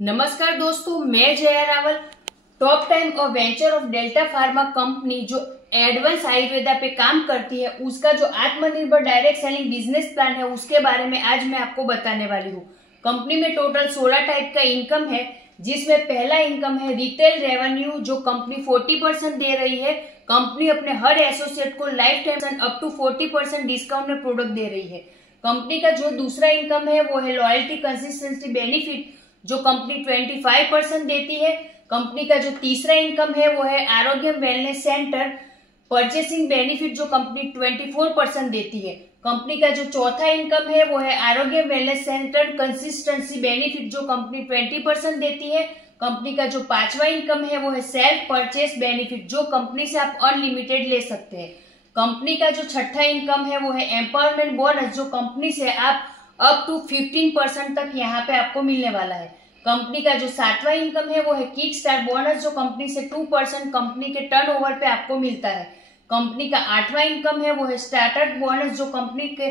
नमस्कार दोस्तों, मैं जया रावल। टॉप टाइम और venture of delta pharma company जो एडवांस आयुर्वेदा पे काम करती है, उसका जो आत्मनिर्भर डायरेक्ट सेलिंग बिजनेस प्लान है उसके बारे में आज मैं आपको बताने वाली हूँ। कंपनी में टोटल 16 टाइप का इनकम है, जिसमें पहला इनकम है रिटेल रेवेन्यू, जो कंपनी 40% दे रही है। कंपनी अपने हर एसोसिएट को life time up to 40% discount में प्रोडक्ट दे रही है। कंपनी का जो दूसरा इनकम है वो है लॉयल्टी कंसिस्टेंसी बेनिफिट, जो कंपनी 25% देती है। कंपनी का जो तीसरा इनकम है वो है आरोग्य वेलनेस सेंटर परचेसिंग बेनिफिट, जो कंपनी 24% देती है। कंपनी का जो चौथा इनकम है वो है आरोग्य वेलनेस सेंटर कंसिस्टेंसी बेनिफिट, जो कंपनी 20% देती है। कंपनी का जो पांचवा इनकम है वो है सेल्फ परचेस बेनिफिट, जो कंपनी से आप अनलिमिटेड ले सकते हैं। कंपनी का जो छठा इनकम है वो है एम्पावरमेंट बोनस, जो कंपनी से आप अप टू 15% तक यहाँ पे आपको मिलने वाला है। कंपनी का जो सातवां इनकम है वो है किक स्टार्ट बोनस, जो कंपनी से 2% कंपनी के टर्नओवर पे आपको मिलता है। कंपनी का आठवां इनकम है वो है स्टार्टअप बोनस, जो कंपनी के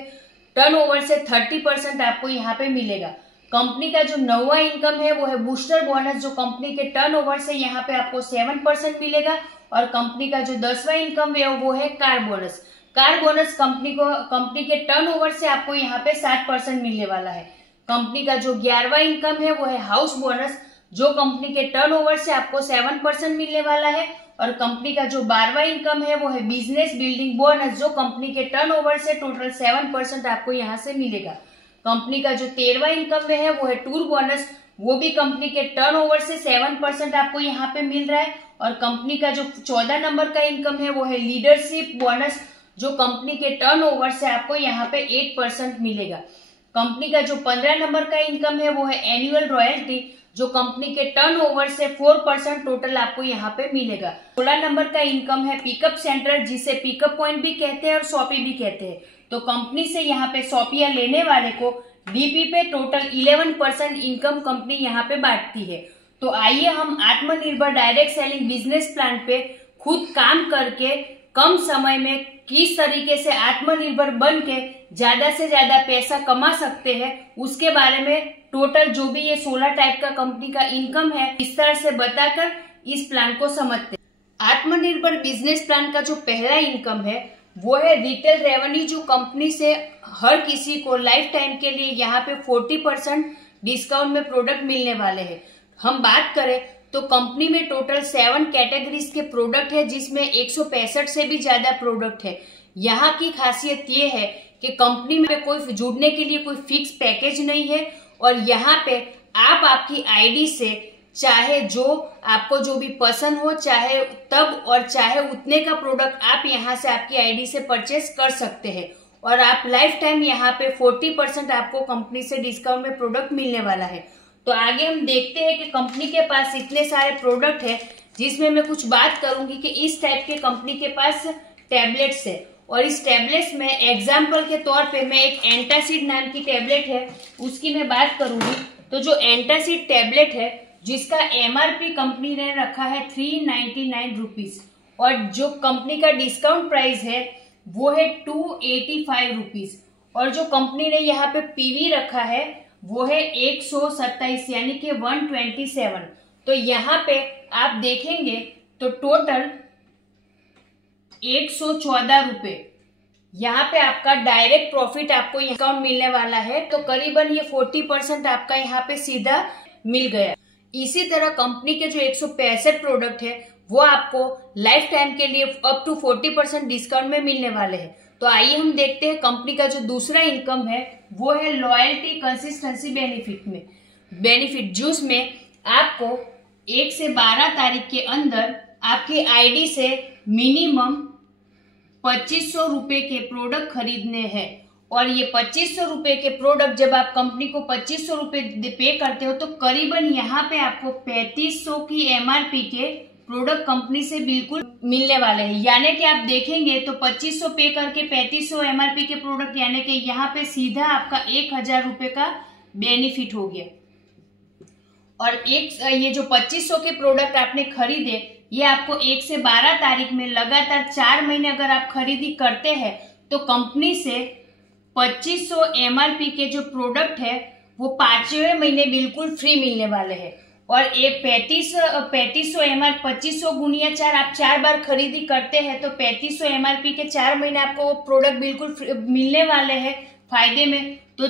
टर्नओवर से 30% आपको यहाँ पे मिलेगा। कंपनी का जो नौवां इनकम है वो है बूस्टर बोनस, जो कंपनी के टर्नओवर से यहाँ पे आपको 7% मिलेगा। और कंपनी का जो 10वां इनकम है वो है car bonus. Car bonus company के टर्नओवर से आपको यहाँ पे 7% मिलने वाला है। कंपनी का जो 11वां इनकम है वो है हाउस बोनस, जो कंपनी के टर्नओवर से आपको 7% मिलने वाला है। और कंपनी का जो 12वां इनकम है वो है बिजनेस बिल्डिंग बोनस, जो कंपनी के टर्नओवर से टोटल 7% आपको यहाँ से मिलेगा। कंपनी का जो 13वां इनकम है वो है टूर बोनस, वो भी कंपनी के टर्नओवर से 7% आपको यहाँ पे मिल रहा है। और कंपनी का जो 14 नंबर का इनकम है वो है लीडरशिप बोनस, जो कंपनी के टर्नओवर से आपको यहाँ पे 8% मिलेगा। कंपनी का जो 15 नंबर का इनकम है वो है एनुअल रॉयल्टी, जो कंपनी के टर्नओवर से 4% टोटल आपको यहाँ पे मिलेगा। 16 नंबर का इनकम है पिकअप सेंटर, जिसे पिकअप पॉइंट भी कहते हैं और शॉपी भी कहते हैं। तो कंपनी से यहाँ पे शॉपियां लेने वाले को डीपी पे टोटल 11% इनकम कंपनी यहाँ पे बांटती है। तो आइए हम आत्मनिर्भर डायरेक्ट सेलिंग बिजनेस प्लान पे खुद काम करके कम समय में किस तरीके से आत्मनिर्भर बन के ज्यादा से ज्यादा पैसा कमा सकते हैं, उसके बारे में टोटल जो भी ये 16 टाइप का कंपनी का इनकम है इस तरह से बताकर इस प्लान को समझते हैं। आत्मनिर्भर बिजनेस प्लान का जो पहला इनकम है वो है रिटेल रेवेन्यू, जो कंपनी से हर किसी को लाइफ टाइम के लिए यहाँ पे 40% डिस्काउंट में प्रोडक्ट मिलने वाले हैं। हम बात करें तो कंपनी में टोटल 7 कैटेगरीज के प्रोडक्ट है, जिसमें 165 से भी ज्यादा प्रोडक्ट है। यहाँ की खासियत ये है कि कंपनी में कोई जुड़ने के लिए कोई फिक्स पैकेज नहीं है, और यहाँ पे आप आपकी आईडी से चाहे जो आपको जो भी पसंद हो, चाहे तब और चाहे उतने का प्रोडक्ट आप यहाँ से आपकी आईडी से परचेस कर सकते हैं। और आप लाइफ टाइम यहाँ पे 40% आपको कंपनी से डिस्काउंट में प्रोडक्ट मिलने वाला है। तो आगे हम देखते हैं कि कंपनी के पास इतने सारे प्रोडक्ट है, जिसमें मैं कुछ बात करूंगी कि इस टाइप के कंपनी के पास टैबलेट्स है। और इस टैबलेट्स में एग्जाम्पल के तौर पे मैं एक एंटासिड नाम की टैबलेट है उसकी मैं बात करूंगी। तो जो एंटासिड टैबलेट है, जिसका एमआरपी कंपनी ने रखा है 399 रुपीज, और जो कंपनी का डिस्काउंट प्राइस है वो है 285 रुपीज, और जो कंपनी ने यहाँ पे पीवी रखा है वो है 127 यानी कि 127। तो यहाँ पे आप देखेंगे तो टोटल 114 रुपए यहाँ पे आपका डायरेक्ट प्रॉफिट आपको डिस्काउंट मिलने वाला है। तो करीबन ये 40% आपका यहाँ पे सीधा मिल गया। इसी तरह कंपनी के जो 165 प्रोडक्ट है वो आपको लाइफ टाइम के लिए अप टू 40% डिस्काउंट में मिलने वाले हैं। तो आइए हम देखते हैं कंपनी का जो दूसरा इनकम है वो है लॉयल्टी कंसिस्टेंसी बेनिफिट, जिसमें आपको 1 से 12 तारीख के अंदर आपकी आईडी से मिनिमम 2500 रुपए के प्रोडक्ट खरीदने हैं। और ये 2500 रुपए के प्रोडक्ट जब आप कंपनी को 2500 रुपए पे करते हो तो करीबन यहाँ पे आपको 3500 की एमआरपी के प्रोडक्ट कंपनी से बिल्कुल मिलने वाले हैं। यानी कि आप देखेंगे तो 2500 पे करके 3500 एमआरपी के प्रोडक्ट, यानी कि यहाँ पे सीधा आपका 1000 रुपए का बेनिफिट हो गया। और ये जो 2500 के प्रोडक्ट आपने खरीदे, ये आपको 1 से 12 तारीख में लगातार 4 महीने अगर आप खरीदी करते हैं तो कंपनी से 2500 एमआरपी के जो प्रोडक्ट है वो 5वें महीने बिल्कुल फ्री मिलने वाले हैं। और एक 3500 एमआर 2500 गुणिया 4 आप 4 बार खरीदी करते हैं तो 3500 एमआरपी के 4 महीने आपको वो प्रोडक्ट बिल्कुल मिलने वाले हैं फायदे में। तो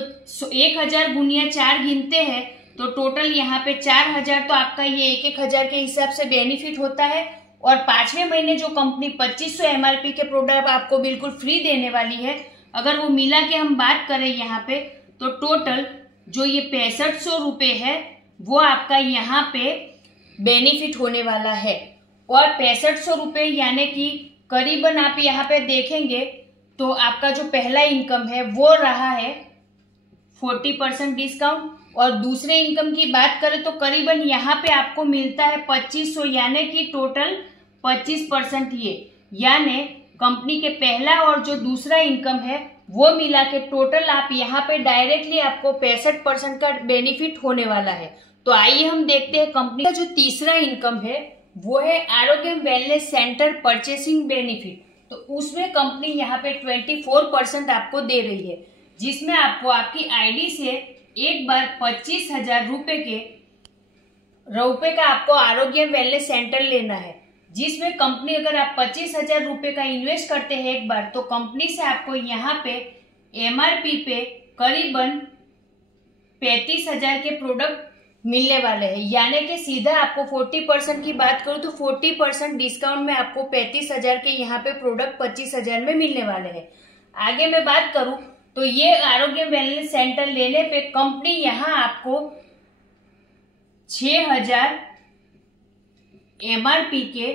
1000 गुणिया 4 गिनते हैं तो टोटल यहाँ पे 4000, तो आपका ये 1000 के हिसाब से बेनिफिट होता है। और 5वें महीने जो कंपनी 2500 एमआरपी के प्रोडक्ट आपको बिल्कुल फ्री देने वाली है, अगर वो मिला के हम बात करें यहाँ पे तो टोटल जो ये 6500 रुपये है वो आपका यहाँ पे बेनिफिट होने वाला है। और 6500 रुपये यानी कि करीबन आप यहाँ पे देखेंगे तो आपका जो पहला इनकम है वो रहा है 40% डिस्काउंट। और दूसरे इनकम की बात करें तो करीबन यहाँ पे आपको मिलता है 2500 यानी कि टोटल 25%। ये यानी कंपनी के पहला और जो दूसरा इनकम है वो मिला के टोटल आप यहाँ पे डायरेक्टली आपको 65% का बेनिफिट होने वाला है। तो आइए हम देखते हैं कंपनी का जो तीसरा इनकम है वो है आरोग्य वेलनेस सेंटर परचेसिंग बेनिफिट। तो उसमें कंपनी यहाँ पे 24% आपको दे रही है, जिसमें आपको आपकी आईडी से एक बार 25,000 रुपए का आपको आरोग्य वेलनेस सेंटर लेना है, जिसमें कंपनी अगर आप 25,000 रुपए का इन्वेस्ट करते हैं एक बार तो कंपनी से आपको यहाँ पे एमआरपी पे करीबन 35,000 के प्रोडक्ट मिलने वाले हैं। यानी कि सीधा आपको 40% की बात करूं तो 40% डिस्काउंट में आपको 35,000 के यहाँ पे प्रोडक्ट 25,000 में मिलने वाले हैं। आगे मैं बात करूं तो ये आरोग्य वेलनेस सेंटर लेने पे कंपनी यहाँ आपको 6,000 एमआरपी के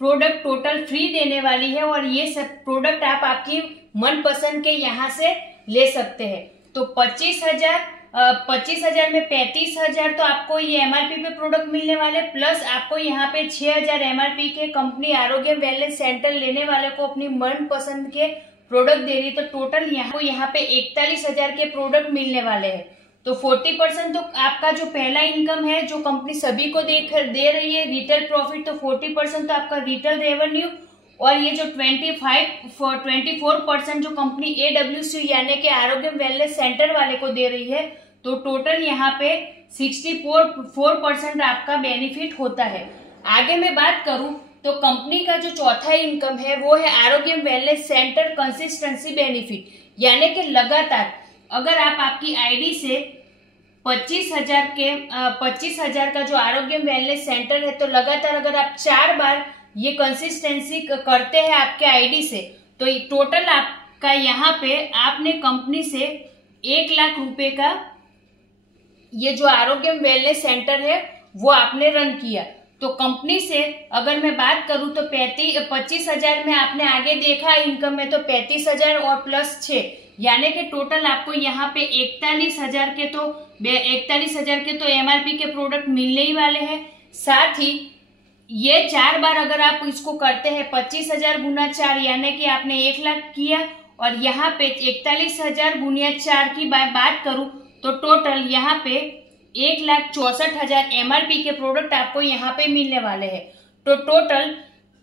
प्रोडक्ट टोटल फ्री देने वाली है। और ये सब प्रोडक्ट आप आपकी मनपसंद के यहाँ से ले सकते हैं। तो 25,000 में 35,000 तो आपको ये एमआरपी पे प्रोडक्ट मिलने वाले, प्लस आपको यहाँ पे 6,000 एमआरपी के कंपनी आरोग्य वेलनेस सेंटर लेने वाले को अपनी मनपसंद के प्रोडक्ट दे रही है। तो टोटल यहाँ पे 41,000 के प्रोडक्ट मिलने वाले हैं। तो 40% तो आपका जो पहला इनकम है जो कंपनी सभी को दे रही है रिटेल प्रॉफिट, तो 40% तो आपका रिटेल रेवेन्यू। और ये जो 24% जो कंपनी AWC यानी कि आरोग्य वेलनेस सेंटर वाले को दे रही है, तो टोटल यहाँ पे 64% आपका बेनिफिट होता है। आगे मैं बात करूं तो कंपनी का जो चौथा इनकम है वो है आरोग्य वेलनेस सेंटर कंसिस्टेंसी बेनिफिट, यानी कि लगातार अगर आप आपकी आईडी से 25,000 का जो आरोग्य वेलनेस सेंटर है तो लगातार अगर आप 4 बार ये कंसिस्टेंसी करते हैं आपके आईडी से तो टोटल आपका यहाँ पे आपने कंपनी से 1 लाख रुपए का ये जो आरोग्य वेलनेस सेंटर है वो आपने रन किया। तो कंपनी से अगर मैं बात करूं तो 25,000 में आपने आगे देखा इनकम में तो 35,000 और प्लस 6 यानी कि टोटल आपको यहाँ पे 41,000 के तो एमआरपी के प्रोडक्ट मिलने ही वाले हैं। साथ ही ये 4 बार अगर आप इसको करते हैं 25,000 गुना 4 यानी कि आपने 1 लाख किया, और यहाँ पे 41,000 गुना 4 की बात करूं तो टोटल यहाँ पे 1,64,000 एमआरपी के प्रोडक्ट आपको यहाँ पे मिलने वाले हैं। तो टोटल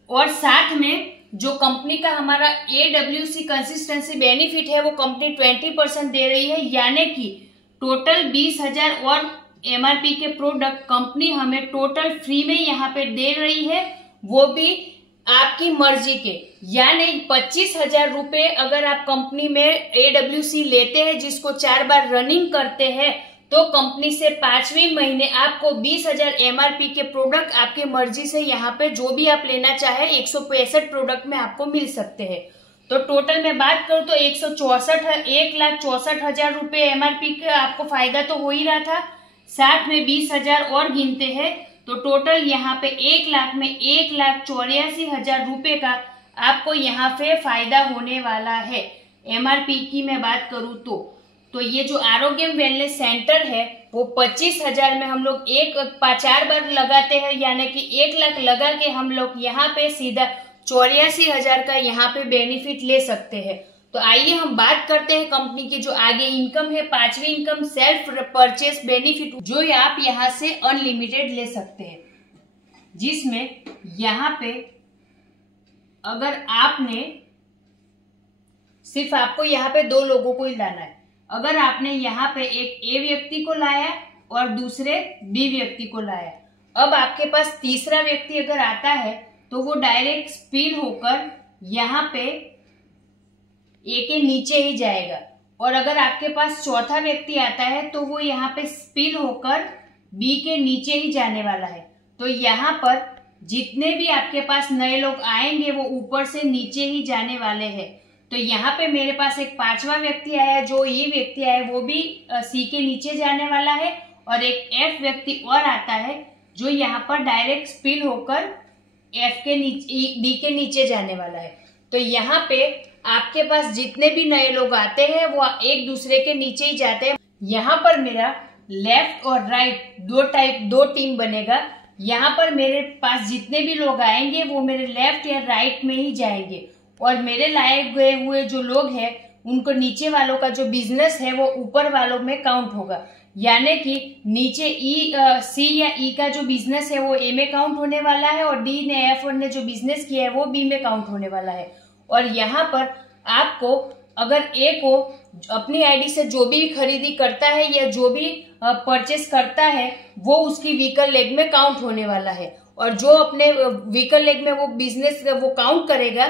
और साथ में जो कंपनी का हमारा AWC कंसिस्टेंसी बेनिफिट है वो कंपनी 20% दे रही है, यानी कि टोटल 20,000 और एमआरपी के प्रोडक्ट कंपनी हमें टोटल फ्री में यहाँ पे दे रही है, वो भी आपकी मर्जी के। यानी 25,000 रुपए अगर आप कंपनी में AWC लेते हैं जिसको 4 बार रनिंग करते हैं तो कंपनी से 5वें महीने आपको 20,000 एमआरपी के प्रोडक्ट आपके मर्जी से यहाँ पे जो भी आप लेना चाहे 165 प्रोडक्ट में आपको मिल सकते हैं। तो टोटल में बात करूं तो 1,64,000 रुपए एमआरपी का आपको फायदा तो हो ही रहा था, साथ में 20,000 और गिनते हैं तो टोटल यहाँ पे 1 लाख में 1,84,000 रुपए का आपको यहाँ पे फायदा होने वाला है। एमआरपी की मैं बात करूं तो ये जो आरोग्य वेलनेस सेंटर है वो 25,000 में हम लोग 4 बार लगाते हैं, यानी कि 1 लाख लगा के हम लोग यहाँ पे सीधा 84,000 का यहाँ पे बेनिफिट ले सकते हैं। तो आइए हम बात करते हैं कंपनी की जो आगे इनकम है, 5वीं इनकम सेल्फ परचेस बेनिफिट, जो आप यहाँ से अनलिमिटेड ले सकते हैं, जिसमें यहाँ पे अगर आपने सिर्फ आपको यहाँ पे 2 लोगों को ही लाना है। अगर आपने यहाँ पे एक ए व्यक्ति को लाया और दूसरे बी व्यक्ति को लाया, अब आपके पास तीसरा व्यक्ति अगर आता है तो वो डायरेक्ट स्पिन होकर यहाँ पे ए के नीचे ही जाएगा, और अगर आपके पास चौथा व्यक्ति आता है तो वो यहाँ पे स्पिन होकर बी के नीचे ही जाने वाला है। तो यहाँ पर जितने भी आपके पास नए लोग आएंगे वो ऊपर से नीचे ही जाने वाले हैं। तो यहाँ पे मेरे पास एक पांचवा व्यक्ति आया, जो ई व्यक्ति आया वो भी सी के नीचे जाने वाला है, और एक एफ व्यक्ति और आता है जो यहाँ पर डायरेक्ट स्पिन होकर एफ के नीचे डी के नीचे जाने वाला है। तो यहाँ पे आपके पास जितने भी नए लोग आते हैं वो एक दूसरे के नीचे ही जाते हैं। यहाँ पर मेरा लेफ्ट और राइट दो टीम बनेगा। यहाँ पर मेरे पास जितने भी लोग आएंगे वो मेरे लेफ्ट या राइट में ही जाएंगे, और मेरे लाए गए हुए जो लोग हैं उनको नीचे वालों का जो बिजनेस है वो ऊपर वालों में काउंट होगा। यानी कि नीचे सी या ई का जो बिजनेस है वो ए में काउंट होने वाला है, और डी ने एफ ने जो बिजनेस किया है वो बी में काउंट होने वाला है। और यहाँ पर आपको अगर ए को अपनी आईडी से जो भी खरीदी करता है या जो भी परचेस करता है वो उसकी वीकर लेग में काउंट होने वाला है, और जो अपने वीकर लेग में वो बिजनेस वो काउंट करेगा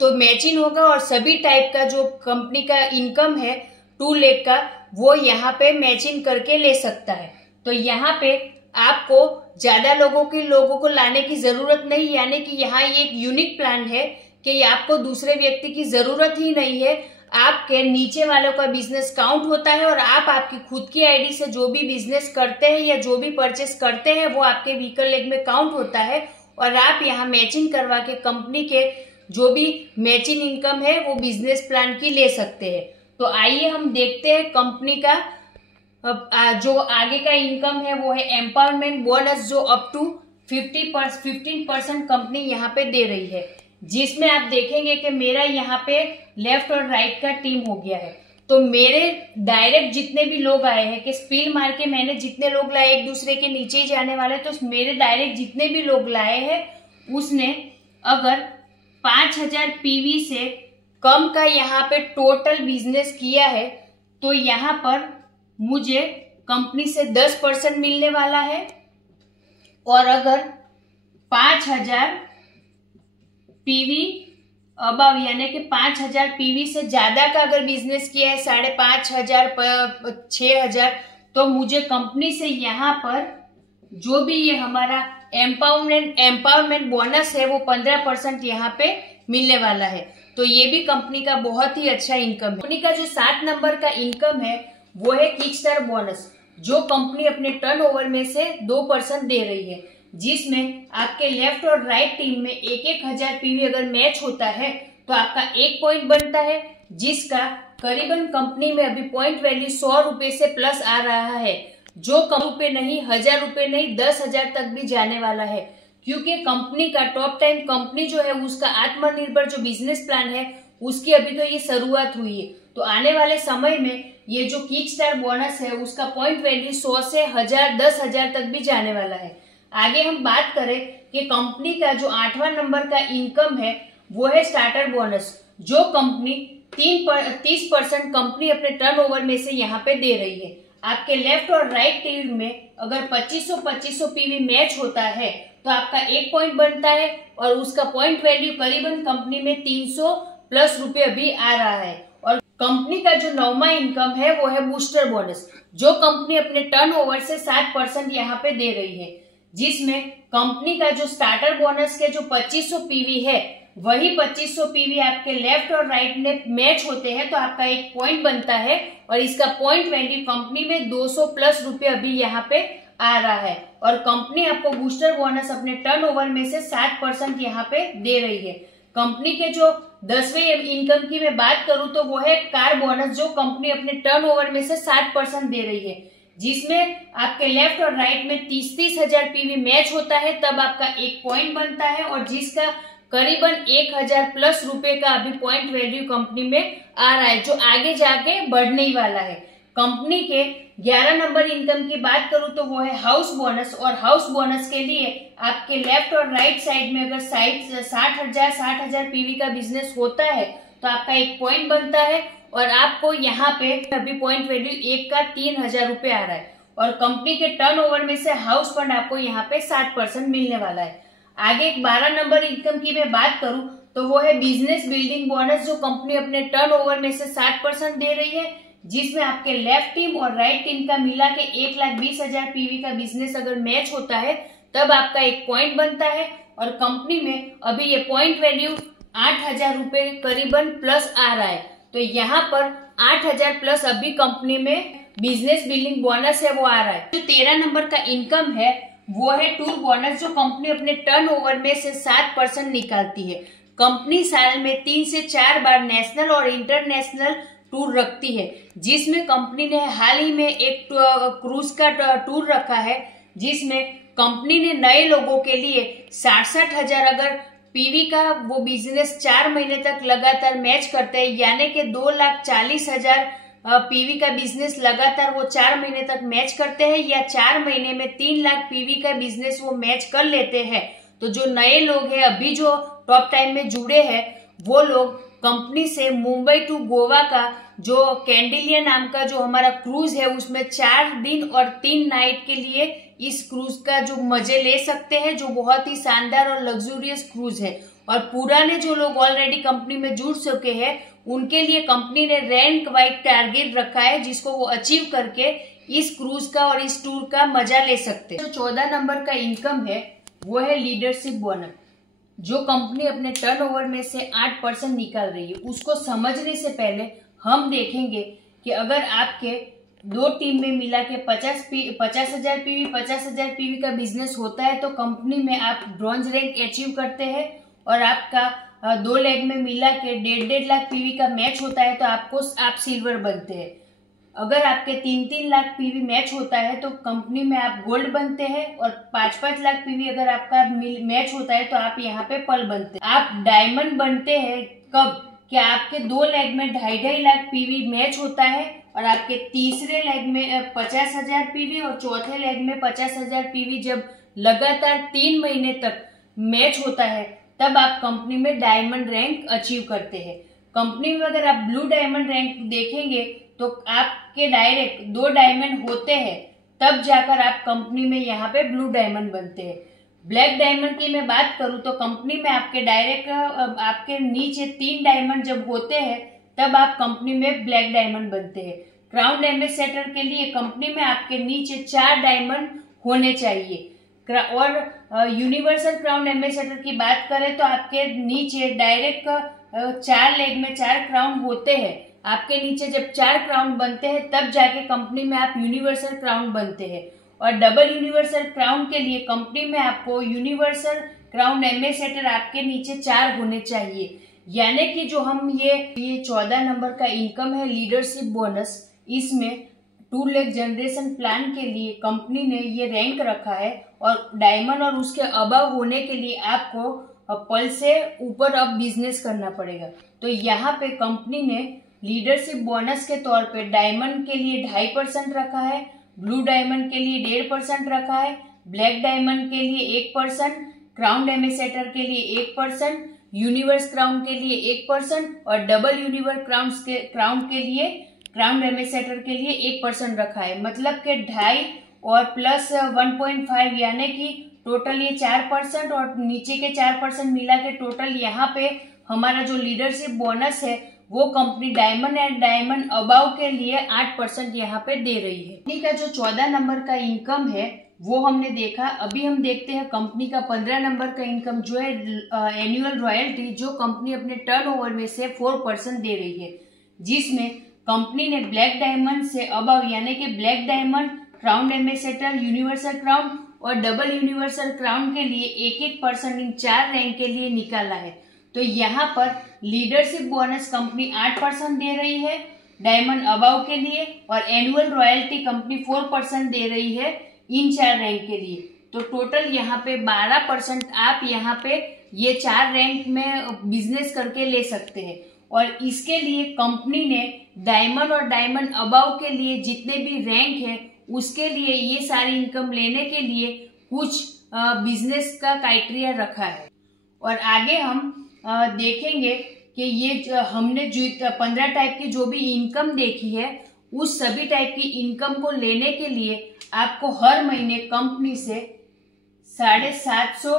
तो मैचिंग होगा, और सभी टाइप का जो कंपनी का इनकम है 2 लाख का वो यहाँ पे मैचिंग करके ले सकता है। तो यहाँ पे आपको ज्यादा लोगों को लाने की जरूरत नहीं, यानी कि यहाँ ये एक यूनिक प्लान है कि आपको दूसरे व्यक्ति की जरूरत ही नहीं है। आपके नीचे वालों का बिजनेस काउंट होता है, और आप आपकी खुद की आईडी से जो भी बिजनेस करते हैं या जो भी परचेस करते हैं वो आपके व्हीकल लेग में काउंट होता है, और आप यहाँ मैचिंग करवा के कंपनी के जो भी मैचिंग इनकम है वो बिजनेस प्लान की ले सकते हैं। तो आइए हम देखते हैं कंपनी का जो आगे का इनकम है वो है एम्पावरमेंट बोनस, जो अप टू 15% कंपनी यहाँ पे दे रही है, जिसमें आप देखेंगे कि मेरा यहाँ पे लेफ्ट और राइट का टीम हो गया है। तो मेरे डायरेक्ट जितने भी लोग आए हैं कि स्पिन मार के मैंने जितने लोग लाए एक दूसरे के नीचे ही जाने वाले, तो मेरे डायरेक्ट जितने भी लोग लाए हैं उसने अगर 5000 पीवी से कम का यहाँ पे टोटल बिजनेस किया है तो यहाँ पर मुझे कंपनी से 10% मिलने वाला है, और अगर 5000 पीवी अबव यानी कि 5000 पीवी से ज्यादा का अगर बिजनेस किया है 5500 6000, तो मुझे कंपनी से यहाँ पर जो भी ये हमारा एम्पावरमेंट बोनस है वो 15% यहाँ पे मिलने वाला है। तो ये भी कंपनी का बहुत ही अच्छा इनकम है। कंपनी का जो 7 नंबर का इनकम है वो है किक स्टार बोनस, जो कंपनी अपने टर्नओवर में से 2% दे रही है, जिसमें आपके लेफ्ट और राइट टीम में 1000 पीवी अगर मैच होता है तो आपका 1 पॉइंट बनता है, जिसका करीबन कंपनी में अभी पॉइंट वैल्यू 100 रुपए से प्लस आ रहा है, जो कम रुपए नहीं 1000 रुपए नहीं 10,000 तक भी जाने वाला है। क्योंकि कंपनी का टॉप 10 कंपनी जो है उसका आत्मनिर्भर जो बिजनेस प्लान है उसकी अभी तो ये शुरुआत हुई है। तो आने वाले समय में ये जो किक स्टार बोनस है उसका पॉइंट वैल्यू 100 से 1000 10,000 तक भी जाने वाला है। आगे हम बात करें कि कंपनी का जो 8वां नंबर का इनकम है वो है स्टार्टर बोनस, जो कंपनी 30% कंपनी अपने टर्नओवर में से यहाँ पे दे रही है। आपके लेफ्ट और राइट टीम में अगर 2500 पीवी मैच होता है तो आपका 1 पॉइंट बनता है, और उसका पॉइंट वैल्यू करीबन कंपनी में 300 प्लस रुपए अभी आ रहा है। और कंपनी का जो 9वां इनकम है वो है बूस्टर बोनस, जो कंपनी अपने टर्नओवर से 7% यहाँ पे दे रही है, जिसमें कंपनी का जो स्टार्टर बोनस के जो 2500 पीवी है वही 2500 पीवी आपके लेफ्ट और राइट में मैच होते हैं तो आपका 1 पॉइंट बनता है, और इसका पॉइंट वैल्यू कंपनी में 200 प्लस रुपए अभी यहाँ पे आ रहा है। और कंपनी आपको बूस्टर बोनस अपने टर्नओवर में से 7% यहाँ पे दे रही है। कंपनी के जो 10वें इनकम की मैं बात करूं तो वो है कार बोनस, जो कंपनी अपने टर्नओवर में से 7% दे रही है, जिसमें आपके लेफ्ट और राइट में 30 हजार पीवी मैच होता है तब आपका 1 पॉइंट बनता है, और जिसका करीबन 1000 प्लस रुपए का अभी पॉइंट वैल्यू कंपनी में आ रहा है, जो आगे जाके बढ़ने ही वाला है। कंपनी के 11 नंबर इनकम की बात करूं तो वो है हाउस बोनस, और हाउस बोनस के लिए आपके लेफ्ट और राइट साइड में अगर 60 हजार पीवी का बिजनेस होता है तो आपका 1 पॉइंट बनता है, और आपको यहाँ पे अभी पॉइंट वैल्यू एक का 3,000 रुपये आ रहा है और कंपनी के टर्नओवर में से हाउस फंड आपको यहाँ पे 60% मिलने वाला है। आगे एक 12 नंबर इनकम की मैं बात करूं तो वो है बिजनेस बिल्डिंग बोनस, जो कंपनी अपने टर्नओवर में से 60% दे रही है, जिसमें आपके लेफ्ट टीम और राइट टीम का मिला के 1,20,000 पीवी का बिजनेस अगर मैच होता है तब आपका एक पॉइंट बनता है और कंपनी में अभी ये पॉइंट वैल्यू 8,000 रुपये करीबन प्लस आ रहा है। तो यहाँ पर 8,000 प्लस अभी कंपनी में बिजनेस बिल्डिंग बोनस है वो आ रहा है। जो 13 नंबर का इनकम है वो है टूर बोनस, जो कंपनी अपने टर्नओवर में से 7% निकालती है। कंपनी साल में 3 से 4 बार नेशनल और इंटरनेशनल टूर रखती है, जिसमें कंपनी ने हाल ही में एक क्रूज का टूर रखा है, जिसमें कंपनी ने नए लोगों के लिए 67,000 अगर पीवी का वो बिजनेस 4 महीने तक लगातार मैच करते हैं, यानी कि 2,40,000 पीवी का बिजनेस लगातार वो 4 महीने तक मैच करते हैं या 4 महीने में 3 लाख पीवी का बिजनेस वो मैच कर लेते हैं, तो जो नए लोग हैं अभी जो टॉप टाइम में जुड़े हैं वो लोग कंपनी से मुंबई टू गोवा का जो कैंडिलिया नाम का जो हमारा क्रूज है उसमें 4 दिन और 3 नाइट के लिए इस क्रूज का जो मजे ले सकते हैं, जो बहुत ही शानदार और लग्जूरियस क्रूज है। और पुराने जो लोग ऑलरेडी कंपनी में जुड़ चुके हैं उनके लिए कंपनी ने रैंक वाइज टारगेट रखा है, जिसको वो अचीव करके इस क्रूज का और इस टूर का मजा ले सकते हैं। जो 14 नंबर का इनकम है वो है लीडरशिप बोनस, जो कंपनी अपने टर्नओवर में से 8% निकाल रही है। उसको समझने से पहले हम देखेंगे कि अगर आपके 2 टीम में मिला के 50,000 पीवी 50,000 पीवी का बिजनेस होता है तो कंपनी में आप ब्रॉन्ज रैंक अचीव करते हैं और आपका 2 लेग में मिला के 1.5 लाख पीवी का मैच होता है तो आप सिल्वर बनते हैं। अगर आपके 3-3 लाख पीवी मैच होता है तो कंपनी में आप गोल्ड बनते हैं और 5-5 लाख पीवी अगर आपका मैच होता है तो आप यहाँ पे पर्ल बनते हैं। आप डायमंड बनते हैं कब, कि आपके 2 लेग में 2.5 लाख पीवी मैच होता है और आपके तीसरे लेग में 50,000 पीवी और चौथे लेग में 50,000 पीवी जब लगातार 3 महीने तक मैच होता है तब आप कंपनी में डायमंड रैंक अचीव करते हैं। कंपनी में अगर आप ब्लू डायमंड रैंक देखेंगे तो आपके डायरेक्ट 2 डायमंड होते हैं तब जाकर आप कंपनी में यहाँ पे ब्लू डायमंड बनते हैं। ब्लैक डायमंड की मैं बात करूं तो कंपनी में आपके डायरेक्ट आपके नीचे 3 डायमंड जब होते हैं तब आप कंपनी में ब्लैक डायमंड बनते हैं। क्राउन एम्बेसडर के लिए कंपनी में आपके नीचे 4 डायमंड होने चाहिए और यूनिवर्सल क्राउन एम्बेसडर की बात करें तो आपके नीचे डायरेक्ट 4 लेग में 4 क्राउन होते हैं। आपके नीचे जब 4 क्राउन बनते हैं तब जाके कंपनी में आप यूनिवर्सल क्राउन बनते हैं। और डबल यूनिवर्सल क्राउन के लिए कंपनी में आपको यूनिवर्सल क्राउन एम्बेसडर आपके नीचे 4 होने चाहिए। यानी कि जो हम ये 14 नंबर का इनकम है लीडरशिप बोनस, इसमें 2 लेग जनरेशन प्लान के लिए कंपनी ने ये रैंक रखा है और डायमंड और उसके अबव होने के लिए आपको पर्ल से ऊपर अब बिजनेस करना पड़ेगा। तो यहाँ पे कंपनी ने लीडरशिप बोनस के तौर पे डायमंड के लिए 2.5% रखा है, ब्लू डायमंड के लिए 1.5% रखा है, ब्लैक डायमंड के लिए 1%, क्राउन एम्बेसडर के लिए 1%, यूनिवर्स क्राउन के लिए 1% और डबल यूनिवर्स क्राउन एम्बेसडर के लिए 1% रखा है। मतलब के 2.5 और प्लस 1.5 यानी कि टोटल ये 4% और नीचे के 4% मिला के टोटल यहाँ पे हमारा जो लीडरशिप बोनस है वो company diamond and diamond above के लिए 8% यहाँ पे दे रही है। कंपनी का जो 14 नंबर का इनकम है वो हमने देखा। अभी हम देखते हैं कंपनी का 15 नंबर का इनकम जो है एनुअल रॉयल्टी, जो कंपनी अपने टर्नओवर में से 4% दे रही है, जिसमें कंपनी ने ब्लैक डायमंड से अबाव यानी कि black diamond, crown ambassador, universal crown और डबल यूनिवर्सल क्राउन के लिए 1-1% इन 4 रैंक के लिए निकाला है। तो यहाँ पर लीडरशिप बोनस कंपनी 8% दे रही है डायमंड अबाव के लिए और एनुअल रॉयल्टी कंपनी 4% दे रही है इन 4 रैंक के लिए। तो टोटल यहाँ पे 12% आप यहाँ पे ये 4 रैंक में बिजनेस करके ले सकते हैं। और इसके लिए कंपनी ने डायमंड और डायमंड अबाव के लिए जितने भी रैंक है उसके लिए ये सारी इनकम लेने के लिए कुछ बिजनेस का क्राइटेरिया रखा है। और आगे हम देखेंगे कि ये हमने जो 15 टाइप की जो भी इनकम देखी है, उस सभी टाइप की इनकम को लेने के लिए आपको हर महीने कंपनी से 750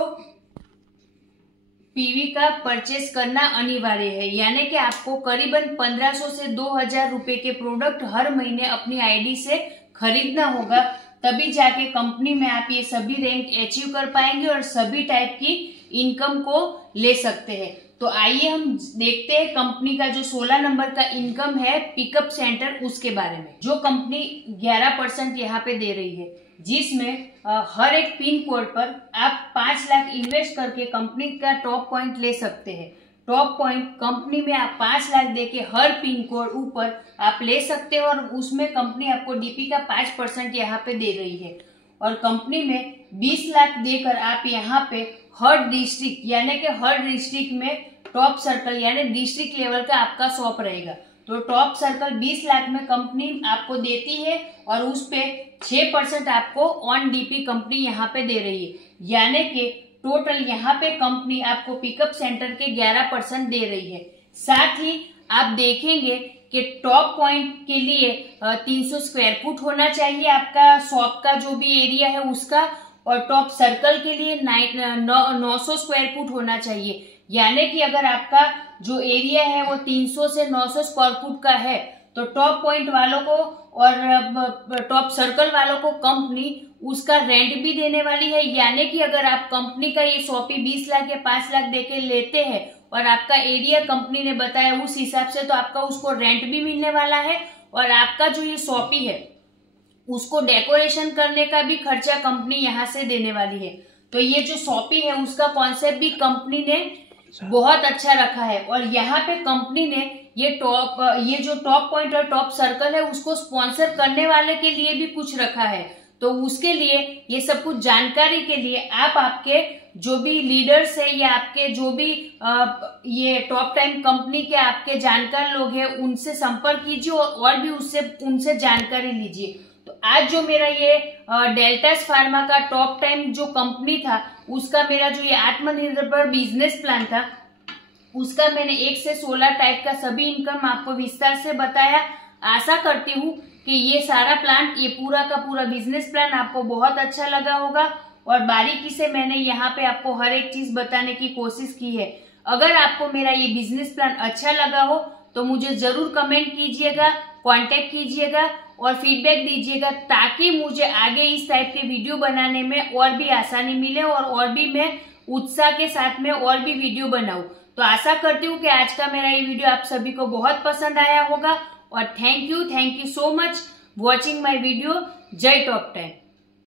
पीवी का परचेस करना अनिवार्य है। यानी कि आपको करीबन 1500 से 2000 रुपए के प्रोडक्ट हर महीने अपनी आईडी से खरीदना होगा, तभी जाके कंपनी में आप ये सभी रैंक अचीव कर पाएंगे और सभी टाइप की इनकम को ले सकते हैं। तो आइए हम देखते हैं कंपनी का जो 16 नंबर का इनकम है पिकअप सेंटर, उसके बारे में। जो कंपनी 11% यहाँ पे दे रही है, जिसमें हर एक पिन कोड पर आप 5 लाख इन्वेस्ट करके कंपनी का टॉप पॉइंट ले सकते हैं। टॉप पॉइंट कंपनी में आप 5 लाख देके हर पिन कोड ऊपर आप ले सकते हो और उसमें कंपनी आपको डीपी का 5% यहाँ पे दे रही है। और कंपनी में 20 लाख देकर आप यहाँ पे हर डिस्ट्रिक्ट यानी कि हर डिस्ट्रिक्ट में टॉप सर्कल यानी डिस्ट्रिक्ट लेवल का आपका शॉप रहेगा। तो टॉप सर्कल 20 लाख में कंपनी आपको देती है और उस पे 6% आपको ऑन डीपी कंपनी यहाँ पे दे रही है। यानी कि टोटल यहाँ पे कंपनी आपको पिकअप सेंटर के 11% दे रही है। साथ ही आप देखेंगे कि टॉप पॉइंट के लिए 300 स्क्वायर फुट होना चाहिए आपका शॉप का जो भी एरिया है उसका, और टॉप सर्कल के लिए 900 स्क्वायर फुट होना चाहिए। यानी कि अगर आपका जो एरिया है वो 300 से 900 स्क्वायर फुट का है, तो टॉप पॉइंट वालों को और टॉप सर्कल वालों को कंपनी उसका रेंट भी देने वाली है। यानी कि अगर आप कंपनी का ये शॉप 20 लाख या 5 लाख देके लेते हैं और आपका एरिया कंपनी ने बताया उस हिसाब से, तो आपका उसको रेंट भी मिलने वाला है और आपका जो ये शॉपी है उसको डेकोरेशन करने का भी खर्चा कंपनी यहाँ से देने वाली है। तो ये जो शॉपी है उसका कॉन्सेप्ट भी कंपनी ने बहुत अच्छा रखा है। और यहाँ पे कंपनी ने ये जो टॉप पॉइंट और टॉप सर्कल है उसको स्पॉन्सर करने वाले के लिए भी कुछ रखा है। तो उसके लिए ये सब कुछ जानकारी के लिए आप आपके जो भी लीडर्स है या आपके जो भी ये टॉप टाइम कंपनी के आपके जानकार लोग हैं उनसे संपर्क कीजिए और भी उनसे जानकारी लीजिए। तो आज जो मेरा ये डेल्टास फार्मा का टॉप टाइम जो कंपनी था उसका मेरा जो ये आत्मनिर्भर बिजनेस प्लान था उसका मैंने 1 से 16 टाइप का सभी इनकम आपको विस्तार से बताया। आशा करती हूँ कि ये सारा प्लान, ये पूरा का पूरा बिजनेस प्लान आपको बहुत अच्छा लगा होगा और बारीकी से मैंने यहाँ पे आपको हर एक चीज बताने की कोशिश की है। अगर आपको मेरा ये बिजनेस प्लान अच्छा लगा हो तो मुझे जरूर कमेंट कीजिएगा, कांटेक्ट कीजिएगा और फीडबैक दीजिएगा, ताकि मुझे आगे इस टाइप के वीडियो बनाने में और भी आसानी मिले और भी मैं उत्साह के साथ में और भी वीडियो बनाऊं। तो आशा करती हूँ कि आज का मेरा ये वीडियो आप सभी को बहुत पसंद आया होगा और thank you so much watching my video. जय टॉप टाइम।